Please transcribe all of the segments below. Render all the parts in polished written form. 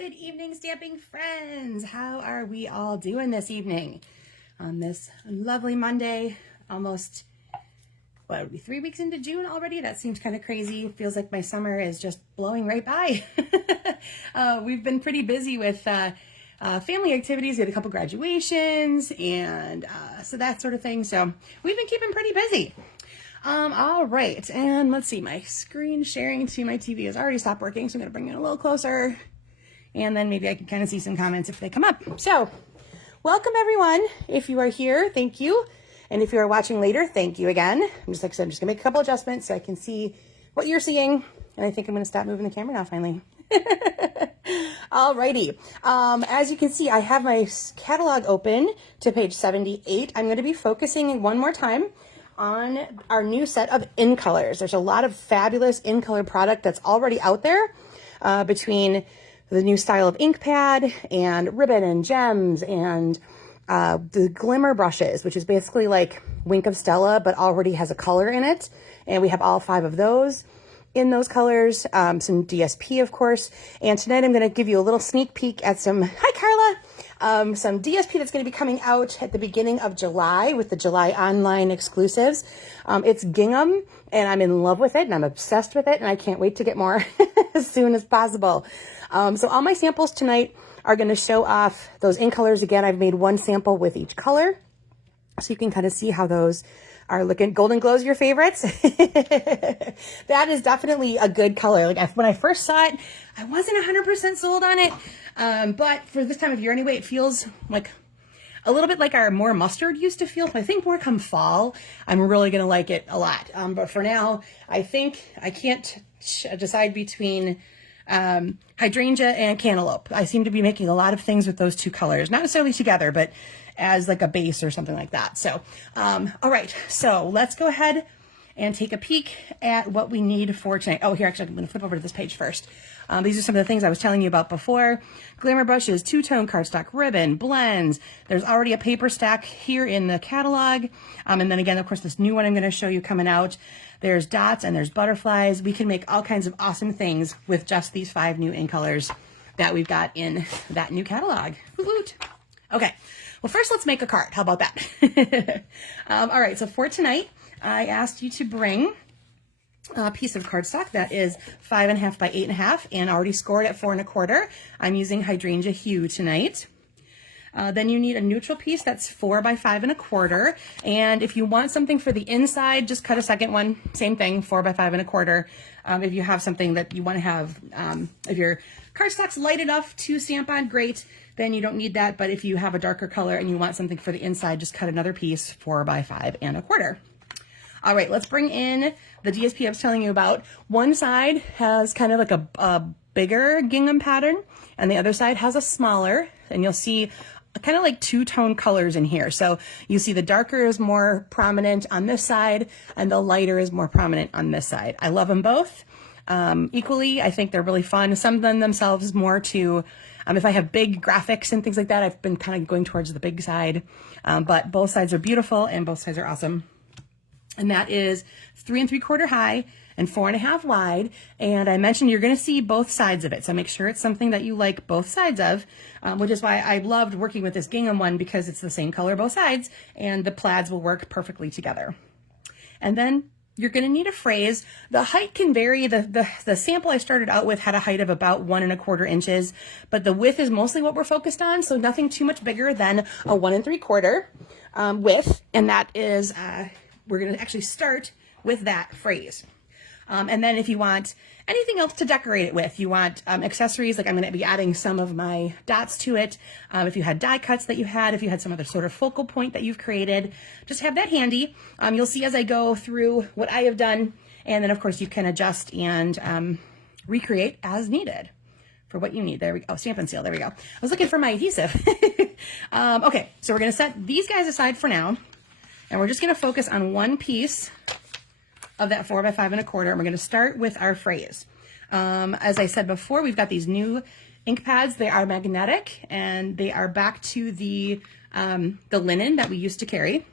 Good evening, stamping friends. How are we all doing this evening on this lovely Monday? Almost, what, it'll be 3 weeks into June already? That seems kind of crazy. It feels like my summer is just blowing right by. We've been pretty busy with family activities. We had a couple graduations and so that sort of thing. So we've been keeping pretty busy. All right, and let's see, my screen sharing to my TV has already stopped working, so I'm gonna bring it a little closer, and then maybe I can kind of see some comments if they come up. So, welcome everyone. If you are here, thank you, and if you are watching later, thank you again. I'm just gonna make a couple adjustments so I can see what you're seeing, and I think I'm gonna stop moving the camera now finally. Alrighty, as you can see, I have my catalog open to page 78. I'm gonna be focusing one more time on our new set of in colors. There's a lot of fabulous in color product that's already out there between the new style of ink pad and ribbon and gems and the glimmer brushes, which is basically like Wink of Stella, but already has a color in it. And we have all 5 of those in those colors, some DSP, of course. And tonight I'm going to give you a little sneak peek at some, hi Carla, some DSP that's going to be coming out at the beginning of July with the July online exclusives. It's Gingham, and I'm in love with it, and I'm obsessed with it, and I can't wait to get more as soon as possible. So all my samples tonight are going to show off those in colors. Again, I've made one sample with each color, so you can kind of see how those are looking. Golden Glow's your favorites? That is definitely a good color. Like when I first saw it, I wasn't 100% sold on it. But for this time of year anyway, it feels like a little bit like our more mustard used to feel. So I think more come fall, I'm really going to like it a lot. But for now, I think I can't decide between hydrangea and cantaloupe. I seem to be making a lot of things with those 2 colors, not necessarily together, but as like a base or something like that. So, all right, so let's go ahead and take a peek at what we need for tonight. Oh, here, actually, I'm going to flip over to this page first. These are some of the things I was telling you about before. Glamour brushes, 2-tone cardstock ribbon, blends. There's already a paper stack here in the catalog. And then again, of course, this new one I'm going to show you coming out. There's dots and there's butterflies. We can make all kinds of awesome things with just these 5 new in colors that we've got in that new catalog. Woot! Okay, well, first let's make a card. How about that? All right, so for tonight, I asked you to bring a piece of cardstock that is 5.5 by 8.5 and already scored at 4 1/4. I'm using Hydrangea Hue tonight. Then you need a neutral piece that's 4 by 5 1/4. And if you want something for the inside, just cut a second one. Same thing, 4 by 5 1/4. If you have something that you want to have, if your cardstock's light enough to stamp on, great. Then you don't need that. But if you have a darker color and you want something for the inside, just cut another piece, 4 by 5 1/4. All right, let's bring in the DSP I was telling you about. One side has kind of like a bigger gingham pattern, and the other side has a smaller, and you'll see kind of like 2-tone colors in here. So you see the darker is more prominent on this side, and the lighter is more prominent on this side. I love them both equally. I think they're really fun. Some of them themselves more to, if I have big graphics and things like that, I've been kind of going towards the big side. But both sides are beautiful, and both sides are awesome. And that is 3 3/4 high and 4 1/2 wide. And I mentioned you're going to see both sides of it. So make sure it's something that you like both sides of, which is why I loved working with this gingham one, because it's the same color both sides and the plaids will work perfectly together. And then you're going to need a phrase. The height can vary. The sample I started out with had a height of about 1 1/4 inches, but the width is mostly what we're focused on. So nothing too much bigger than a 1 3/4 width. And that is, we're going to actually start with that phrase. And then if you want anything else to decorate it with, you want accessories, like I'm going to be adding some of my dots to it. If you had die cuts that you had, if you had some other sort of focal point that you've created, just have that handy. You'll see as I go through what I have done. And then of course you can adjust and recreate as needed for what you need. There we go. Stamp and seal. There we go. I was looking for my adhesive. Okay, so we're going to set these guys aside for now. And we're just going to focus on one piece of that 4 by 5 1/4. And we're going to start with our phrase. As I said before, we've got these new ink pads. They are magnetic, and they are back to the linen that we used to carry,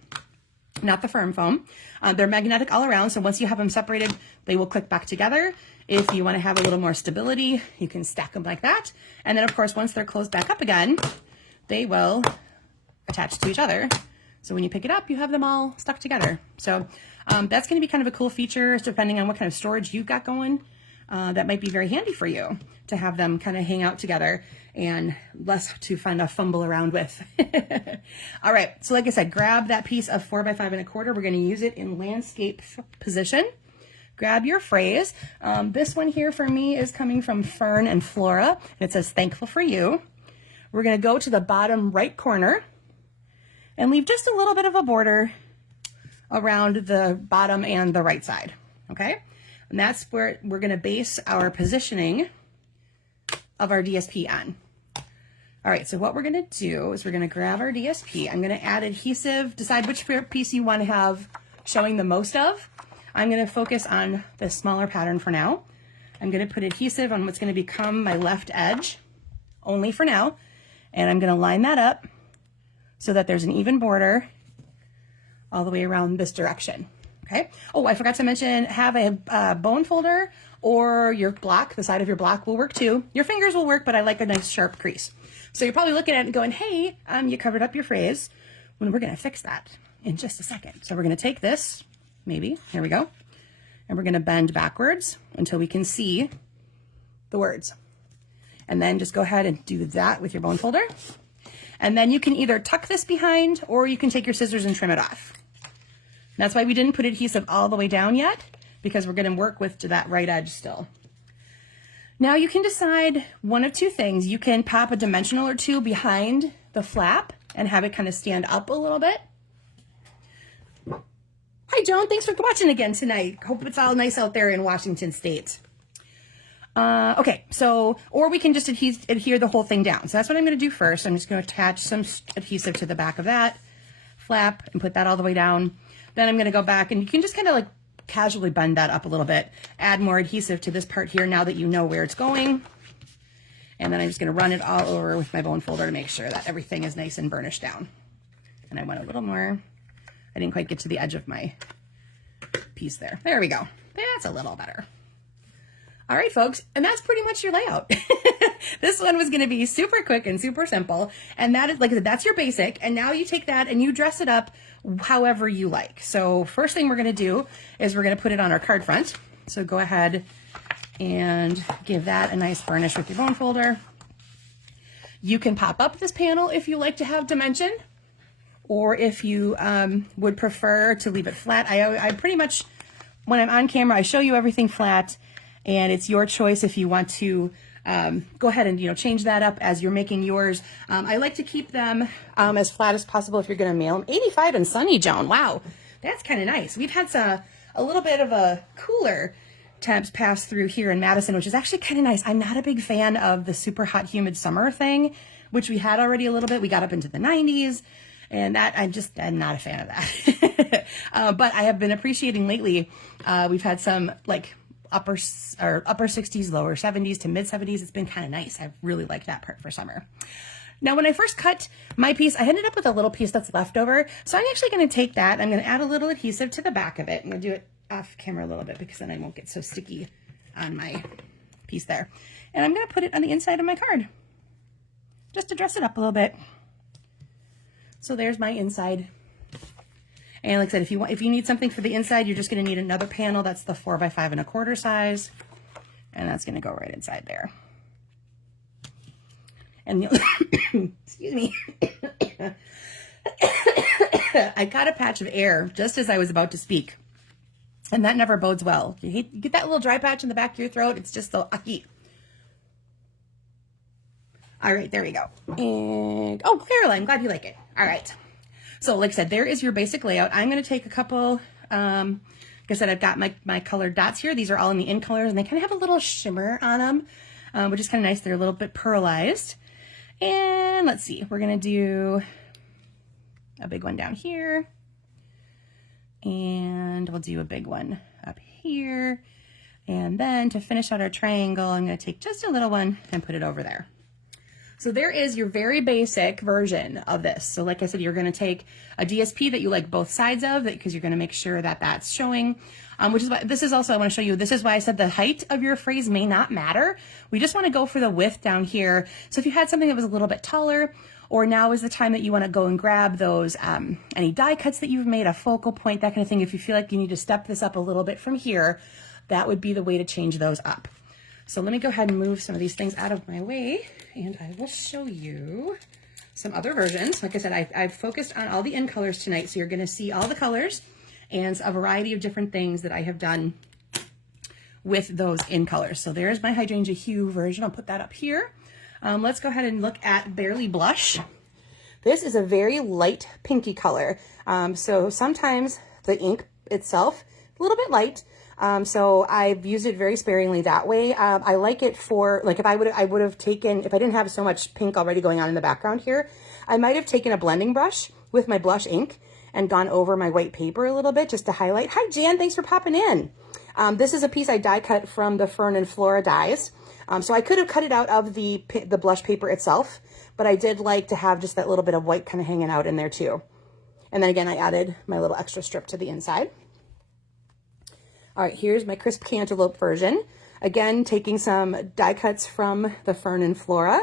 not the firm foam. They're magnetic all around. So once you have them separated, they will click back together. If you want to have a little more stability, you can stack them like that. And then of course, once they're closed back up again, they will attach to each other. So when you pick it up, you have them all stuck together. So that's going to be kind of a cool feature, depending on what kind of storage you've got going. That might be very handy for you to have them kind of hang out together and less to find a fumble around with. All right, so like I said, grab that piece of 4 by 5 1/4. We're going to use it in landscape position. Grab your phrase. This one here for me is coming from Fern and Flora, and it says, "Thankful for you." We're going to go to the bottom right corner and leave just a little bit of a border around the bottom and the right side, okay? And that's where we're going to base our positioning of our DSP on. All right, so what we're going to do is we're going to grab our DSP. I'm going to add adhesive, decide which piece you want to have showing the most of. I'm going to focus on the smaller pattern for now. I'm going to put adhesive on what's going to become my left edge, only for now. And I'm going to line that up so that there's an even border all the way around this direction. Okay. Oh, I forgot to mention, have a bone folder or your block. The side of your block will work too. Your fingers will work, but I like a nice sharp crease. So you're probably looking at it and going, hey, you covered up your phrase. When we're going to fix that in just a second. So we're going to take this, maybe, here we go. And we're going to bend backwards until we can see the words. And then just go ahead and do that with your bone folder. And then you can either tuck this behind or you can take your scissors and trim it off. That's why we didn't put adhesive all the way down yet, because we're going to work with to that right edge still. Now you can decide one of two things. You can pop a dimensional or two behind the flap and have it kind of stand up a little bit. Hi, Joan. Thanks for watching again tonight. Hope it's all nice out there in Washington State. Okay, so, or we can just adhere the whole thing down. So that's what I'm going to do first. I'm just going to attach some adhesive to the back of that flap and put that all the way down. Then I'm going to go back and you can just kind of like casually bend that up a little bit. Add more adhesive to this part here now that you know where it's going. And then I'm just going to run it all over with my bone folder to make sure that everything is nice and burnished down. And I went a little more. I didn't quite get to the edge of my piece there. There we go. That's a little better. All right, folks, and that's pretty much your layout. This one was going to be super quick and super simple. And that is, like I said, that's your basic. And now you take that and you dress it up however you like. So first thing we're going to do is we're going to put it on our card front. So go ahead and give that a nice burnish with your bone folder. You can pop up this panel if you like to have dimension, or if you would prefer to leave it flat. I pretty much, when I'm on camera, I show you everything flat. And it's your choice if you want to go ahead and change that up as you're making yours. I like to keep them as flat as possible if you're going to mail them. 85 and sunny, Joan. Wow, that's kind of nice. We've had a little bit of a cooler temps pass through here in Madison, which is actually kind of nice. I'm not a big fan of the super hot, humid summer thing, which we had already a little bit. We got up into the 90s. And that, I'm not a fan of that. But I have been appreciating lately. We've had some like upper 60s, lower 70s to mid 70s. It's been kind of nice. I really like that part for summer. Now, when I first cut my piece, I ended up with a little piece that's left over. So I'm actually going to take that. I'm going to add a little adhesive to the back of it. I'm going to do it off camera a little bit because then I won't get so sticky on my piece there. And I'm going to put it on the inside of my card just to dress it up a little bit. So there's my inside. And like I said, if you need something for the inside, you're just going to need another panel. That's the 4 by 5 1/4 size. And that's going to go right inside there. And excuse me. I caught a patch of air just as I was about to speak. And that never bodes well. You get that little dry patch in the back of your throat. It's just so icky. All right, there we go. And, oh, Caroline, I'm glad you like it. All right. So like I said, there is your basic layout. I'm going to take a couple, like I said, I've got my colored dots here. These are all in the in colors, and they kind of have a little shimmer on them, which is kind of nice. They're a little bit pearlized. And let's see, we're going to do a big one down here. And we'll do a big one up here. And then to finish out our triangle, I'm going to take just a little one and put it over there. So there is your very basic version of this. So like I said, you're going to take a DSP that you like both sides of, because you're going to make sure that that's showing, which is why this is also, I want to show you, this is why I said the height of your phrase may not matter. We just want to go for the width down here. So if you had something that was a little bit taller, or now is the time that you want to go and grab those, any die cuts that you've made, a focal point, that kind of thing. If you feel like you need to step this up a little bit from here, that would be the way to change those up. So let me go ahead and move some of these things out of my way, and I will show you some other versions. Like I said, I've focused on all the in colors tonight, so you're going to see all the colors and a variety of different things that I have done with those in colors. So there's my hydrangea hue version. I'll put that up here. Let's go ahead and look at Barely Blush. This is a very light pinky color. So sometimes the ink itself, a little bit light. So I've used it very sparingly that way. I like it for, like, if I would have taken, if I didn't have so much pink already going on in the background here, I might have taken a blending brush with my blush ink and gone over my white paper a little bit just to highlight. Hi, Jan, thanks for popping in. This is a piece I die cut from the Fern and Flora dies. So I could have cut it out of the blush paper itself, but I did like to have just that little bit of white kind of hanging out in there too. And then again, I added my little extra strip to the inside. All right, here's my crisp cantaloupe version. Again, taking some die cuts from the Fern and Flora.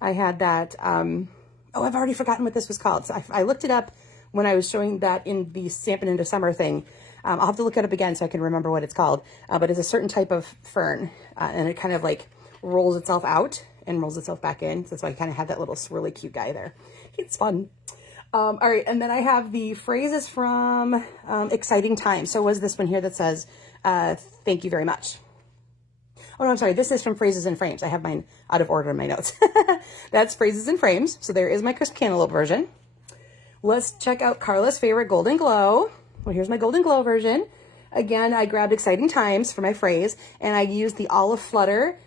I had that, oh, I've already forgotten what this was called. So I looked it up when I was showing that in the Stampin' Into Summer thing. I'll have to look it up again so I can remember what it's called. But it's a certain type of fern, and it kind of like rolls itself out and rolls itself back in. So that's why I kind of had that little swirly cute guy there. It's fun. All right, and then I have the phrases from Exciting Times. So was this one here that says, thank you very much. Oh, no, I'm sorry. This is from Phrases and Frames. I have mine out of order in my notes. That's Phrases and Frames. So there is my crisp cantaloupe version. Let's check out Carla's favorite Golden Glow. Well, here's my Golden Glow version. Again, I grabbed Exciting Times for my phrase, and I used the Olive Flutter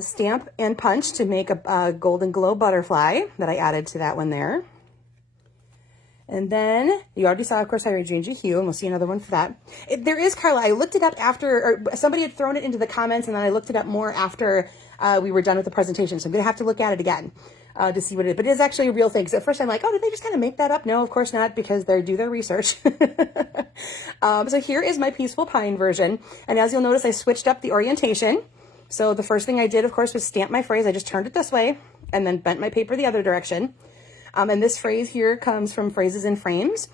stamp and punch to make a Golden Glow butterfly that I added to that one there. And then you already saw, of course, hydrangea hue, and we'll see another one for that. There is, Carla, I looked it up after, or somebody had thrown it into the comments, and then I looked it up more after we were done with the presentation. So I'm going to have to look at it again to see what it is. But it is actually a real thing. Because at first I'm like, oh, did they just kind of make that up? No, of course not, because they do their research. So here is my Peaceful Pine version. And as you'll notice, I switched up the orientation. So the first thing I did, of course, was stamp my phrase. I just turned it this way and then bent my paper the other direction. And this phrase here comes from Phrases and Frames.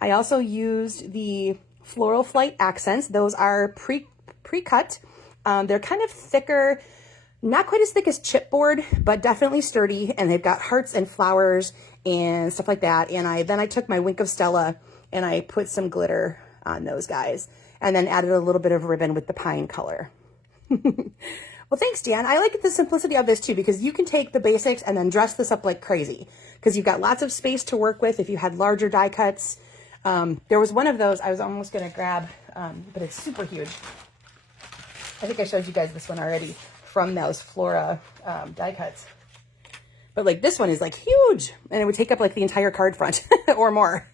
I also used the Floral Flight accents. Those are pre-cut. They're kind of thicker, not quite as thick as chipboard, but definitely sturdy. And they've got hearts and flowers and stuff like that. And then I took my Wink of Stella and I put some glitter on those guys and then added a little bit of ribbon with the pine color. Well, thanks, Dan. I like the simplicity of this too, because you can take the basics and then dress this up like crazy, because you've got lots of space to work with if you had larger die cuts. There was one of those I was almost going to grab, but it's super huge. I think I showed you guys this one already from those Flora die cuts. But like this one is like huge, and it would take up like the entire card front or more.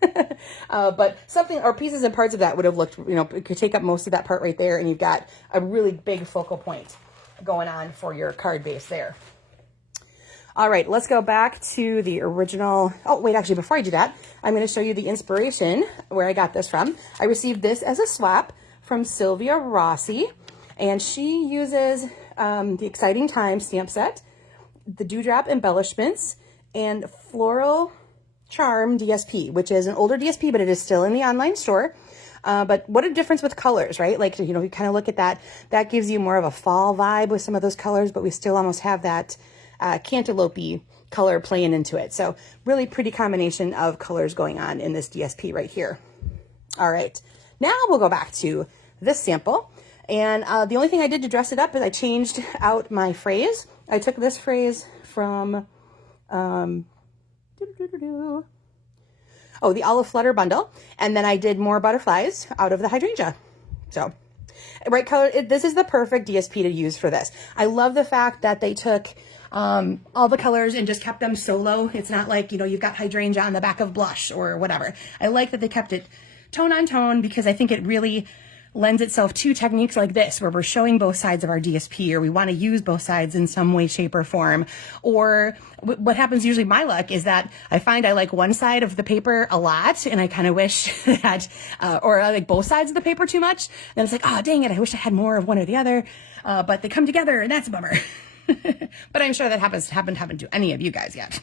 But something or pieces and parts of that would have looked, you know, it could take up most of that part right there, and you've got a really big focal point going on for your card base there. All right, let's go back to the original. Oh, wait, actually, before I do that, I'm going to show you the inspiration where I got this from. I received this as a swap from Sylvia Rossi, and she uses the Exciting Times stamp set, the Dewdrop embellishments, and Floral Charm DSP, which is an older DSP, but it is still in the online store. But what a difference with colors, right? Like, you know, you kind of look at that, that gives you more of a fall vibe with some of those colors, but we still almost have that cantaloupe color playing into it. So really pretty combination of colors going on in this DSP right here. All right, now we'll go back to this sample. And the only thing I did to dress it up is I changed out my phrase. I took this phrase from, the Olive Flutter bundle, and then I did more butterflies out of the hydrangea. So, right color, this is the perfect DSP to use for this. I love the fact that they took all the colors and just kept them solo. It's not like, you know, you've got hydrangea on the back of blush or whatever. I like that they kept it tone on tone, because I think it really lends itself to techniques like this, where we're showing both sides of our DSP, or we want to use both sides in some way, shape, or form. Or what happens usually, my luck, is that I find I like one side of the paper a lot, and I kind of wish that, or I like both sides of the paper too much. And it's like, oh, dang it, I wish I had more of one or the other. But they come together, and that's a bummer. But I'm sure that haven't happened to any of you guys yet.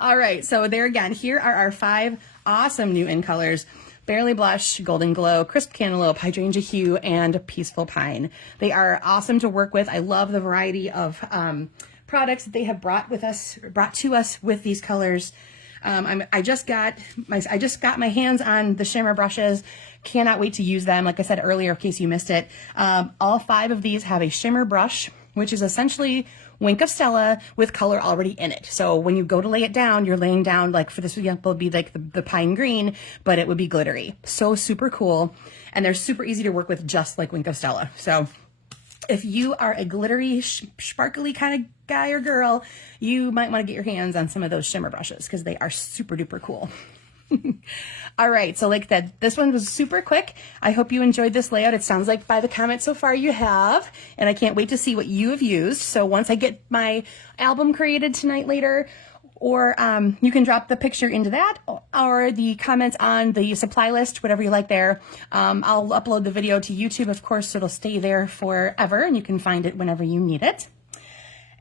All right, so there again, here are our 5 awesome new in colors: Barely Blush, Golden Glow, Crisp Cantaloupe, Hydrangea Hue, and Peaceful Pine. They are awesome to work with. I love the variety of products that they have brought to us with these colors. I just got my hands on the shimmer brushes. Cannot wait to use them. Like I said earlier, in case you missed it, all 5 of these have a shimmer brush, which is essentially Wink of Stella with color already in it. So when you go to lay it down, you're laying down, like for this example, it'd be like the pine green, but it would be glittery. So super cool. And they're super easy to work with, just like Wink of Stella. So if you are a glittery, sparkly kind of guy or girl, you might want to get your hands on some of those shimmer brushes, because they are super duper cool. All right, so like that, this one was super quick. I hope you enjoyed this layout. It sounds like by the comments so far you have, and I can't wait to see what you have used. So once I get my album created tonight later, or you can drop the picture into that, or the comments on the supply list, whatever you like there. I'll upload the video to YouTube, of course, so it'll stay there forever, and you can find it whenever you need it.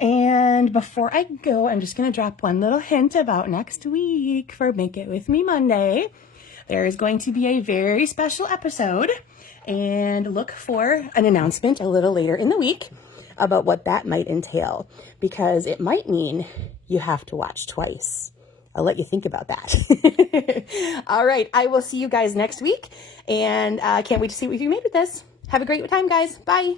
And before I go, I'm just going to drop one little hint about next week for Make It With Me Monday. There is going to be a very special episode, and look for an announcement a little later in the week about what that might entail, because it might mean you have to watch twice. I'll let you think about that. All right, I will see you guys next week, and I can't wait to see what you made with this. Have a great time, guys. Bye.